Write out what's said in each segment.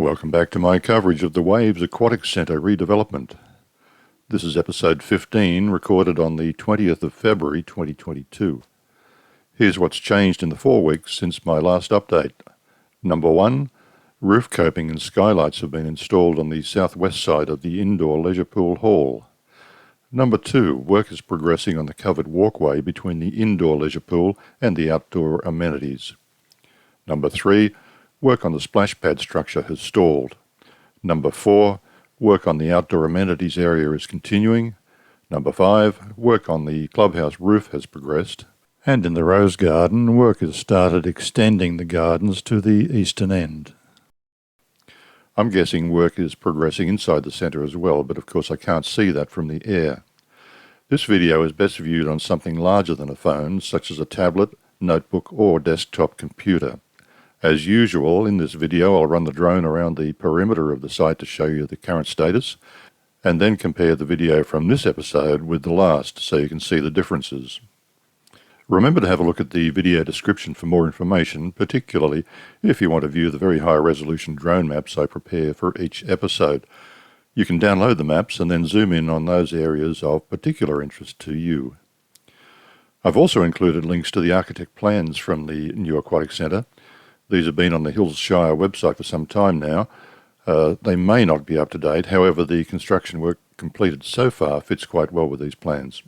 Welcome back to my coverage of the Waves Aquatic Centre redevelopment. This is episode 15, recorded on the 20th of February 2022. Here's what's changed in the 4 weeks since my last update. Number 1, roof coping and skylights have been installed on the southwest side of the indoor leisure pool hall. Number 2, work is progressing on the covered walkway between the indoor leisure pool and the outdoor amenities. Number 3, work on the splash pad structure has stalled. Number 4, work on the outdoor amenities area is continuing. Number 5, work on the clubhouse roof has progressed. And in the rose garden, work has started extending the gardens to the eastern end. I'm guessing work is progressing inside the centre as well, but of course I can't see that from the air. This video is best viewed on something larger than a phone, such as a tablet, notebook or desktop computer. As usual, in this video I'll run the drone around the perimeter of the site to show you the current status, and then compare the video from this episode with the last so you can see the differences. Remember to have a look at the video description for more information, particularly if you want to view the very high resolution drone maps I prepare for each episode. You can download the maps and then zoom in on those areas of particular interest to you. I've also included links to the architect plans from the new Aquatic Centre. These have been on the Hills Shire website for some time now. They may not be up to date, however the construction work completed so far fits quite well with these plans.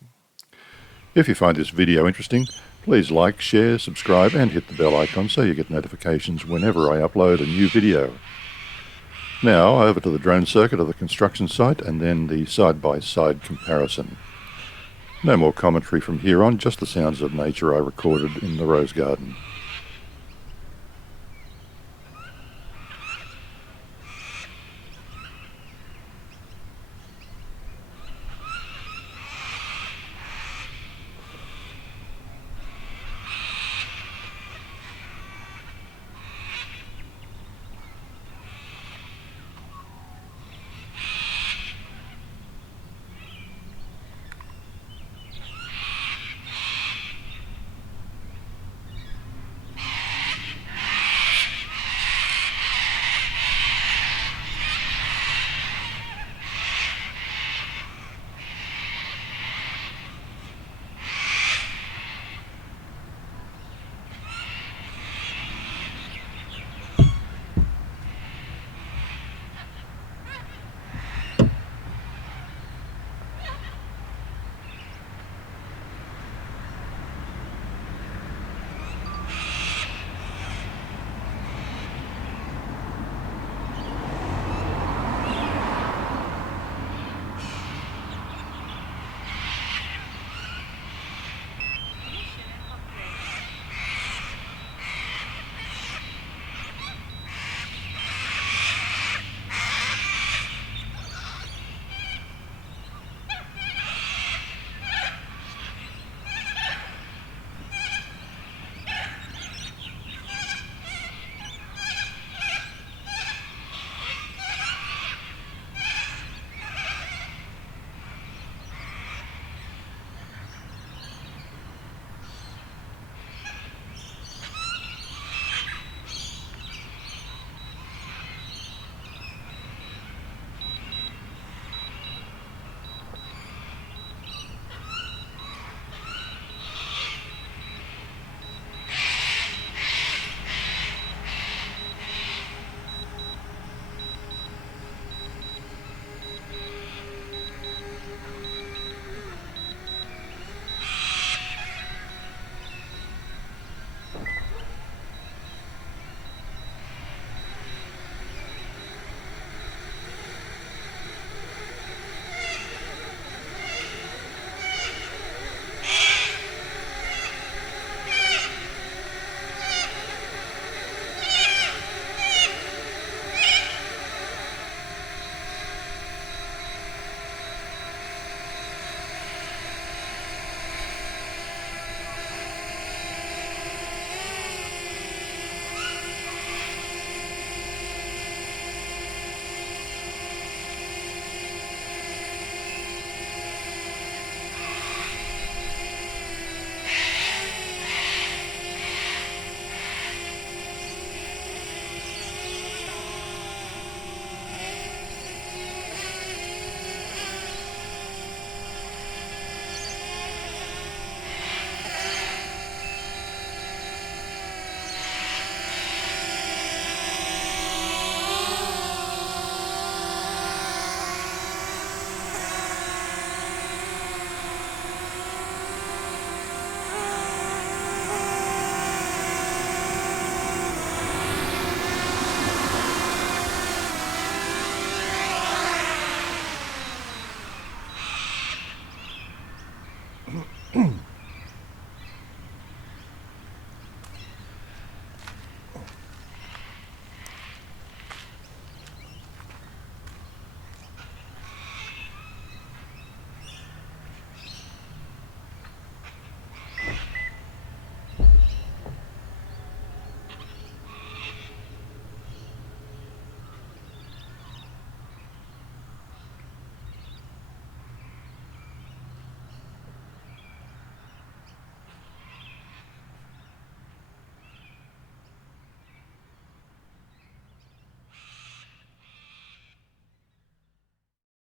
If you find this video interesting, please like, share, subscribe and hit the bell icon so you get notifications whenever I upload a new video. Now over to the drone circuit of the construction site and then the side-by-side comparison. No more commentary from here on, just the sounds of nature I recorded in the rose garden.